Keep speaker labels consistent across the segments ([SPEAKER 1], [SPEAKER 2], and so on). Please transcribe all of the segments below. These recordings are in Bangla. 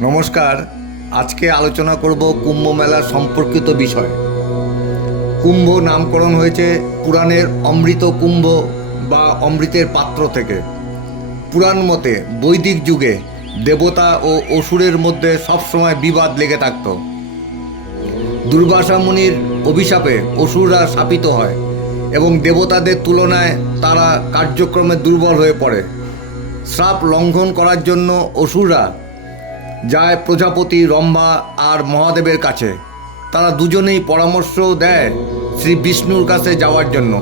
[SPEAKER 1] নমস্কার। আজকে আলোচনা করব কুম্ভ মেলার সম্পর্কিত বিষয়। কুম্ভ নামকরণ হয়েছে পুরাণের অমৃত কুম্ভ বা অমৃতের পাত্র থেকে। পুরাণ মতে বৈদিক যুগে দেবতা ও অসুরের মধ্যে সবসময় বিবাদ লেগে থাকত। দুর্বাসা মুনির অভিশাপে অসুররা শাপিত হয় এবং দেবতাদের তুলনায় তারা কার্যক্রমে দুর্বল হয়ে পড়ে। শ্রাপ লঙ্ঘন করার জন্য অসুররা যায় প্রজাপতি, রম্ভা আর মহাদেবের কাছে। তারা দুজনেই পরামর্শ দেয় শ্রী বিষ্ণুর কাছে যাওয়ার জন্য।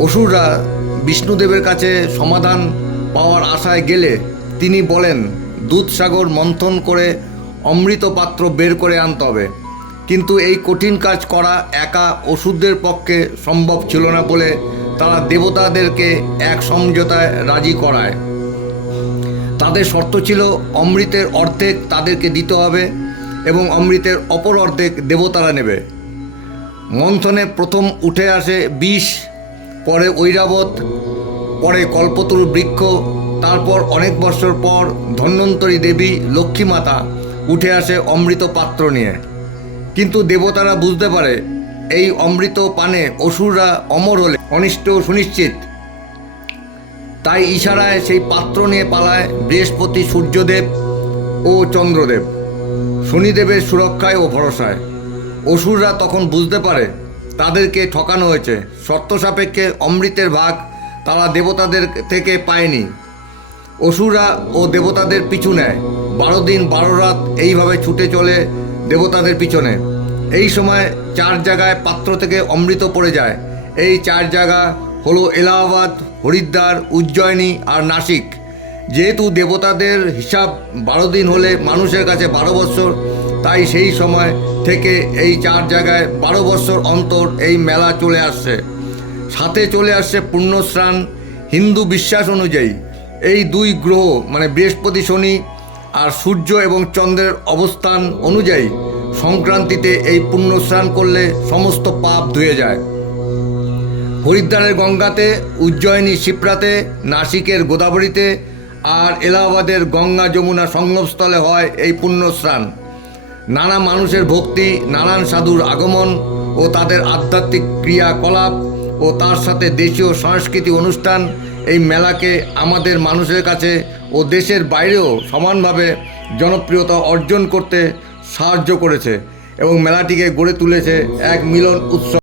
[SPEAKER 1] অসুররা বিষ্ণুদেবের কাছে সমাধান পাওয়ার আশায় গেলে তিনি বলেন দুধসাগর মন্থন করে অমৃত পাত্র বের করে আনতে হবে। কিন্তু এই কঠিন কাজ করা একা ওষুধদের পক্ষে সম্ভব ছিল না বলে তারা দেবতাদেরকে এক সমঝোতায় রাজি করায়। তাদের শর্ত ছিল অমৃতের অর্ধেক তাদেরকে দিতে হবে এবং অমৃতের অপর অর্ধেক দেবতারা নেবে। মন্থনে প্রথম উঠে আসে বিষ, পরে ঐরাবত, পরে কল্পতরু বৃক্ষ, তারপর অনেক বছর পর ধন্বন্তরী দেবী লক্ষ্মীমাতা উঠে আসে অমৃত পাত্র নিয়ে। কিন্তু দেবতারা বুঝতে পারে, এই অমৃত পানে অসুররা অমর হলে অনিষ্ট সুনিশ্চিত। তাই ইশারায় সেই পাত্র নিয়ে পালায় বৃহস্পতি, সূর্যদেব ও চন্দ্রদেব। শনিদেবের সুরক্ষায় ও ভরসায়। অসুররা তখন বুঝতে পারে তাদেরকে ঠকানো হয়েছে। শর্ত সাপেক্ষে অমৃতের ভাগ তারা দেবতাদের থেকে পায়নি। অসুররা ও দেবতাদের পিছু নেয়। বারো দিন, বারো রাত এইভাবে ছুটে চলে দেবতাদের পিছনে। এই সময় চার জায়গায় পাত্র থেকে অমৃত পড়ে যায়। এই চার জায়গা হলো এলাহাবাদ, হরিদ্বার, উজ্জয়িনী আর নাসিক। যেহেতু দেবতাদের হিসাব বারো দিন হলে মানুষের কাছে বারো বৎসর, তাই সেই সময় থেকে এই চার জায়গায় বারো বৎসর অন্তর এই মেলা চলে আসছে। সাথে চলে আসছে পুণ্যস্নান, হিন্দু বিশ্বাস অনুযায়ী। এই দুই গ্রহ মানে বৃহস্পতি শনি আর সূর্য এবং চন্দ্রের অবস্থান অনুযায়ী সংক্রান্তিতে এই পুণ্যস্নান করলে সমস্ত পাপ ধুয়ে যায়। হরিদ্বারের গঙ্গাতে, উজ্জয়িনী শিপ্রাতে, নাসিকের গোদাবরীতে আর এলাহাবাদের গঙ্গা যমুনা সঙ্গমস্থলে হয় এই পুণ্যস্নান। নানা মানুষের ভক্তি, নানান সাধুর আগমন ও তাদের আধ্যাত্মিক ক্রিয়াকলাপ ও তার সাথে দেশীয় সংস্কৃতি অনুষ্ঠান এই মেলাকে আমাদের মানুষের কাছে ও দেশের বাইরেও সমানভাবে জনপ্রিয়তা অর্জন করতে সাহায্য করেছে এবং মেলাটিকে গড়ে তুলেছে এক মিলন উৎসব।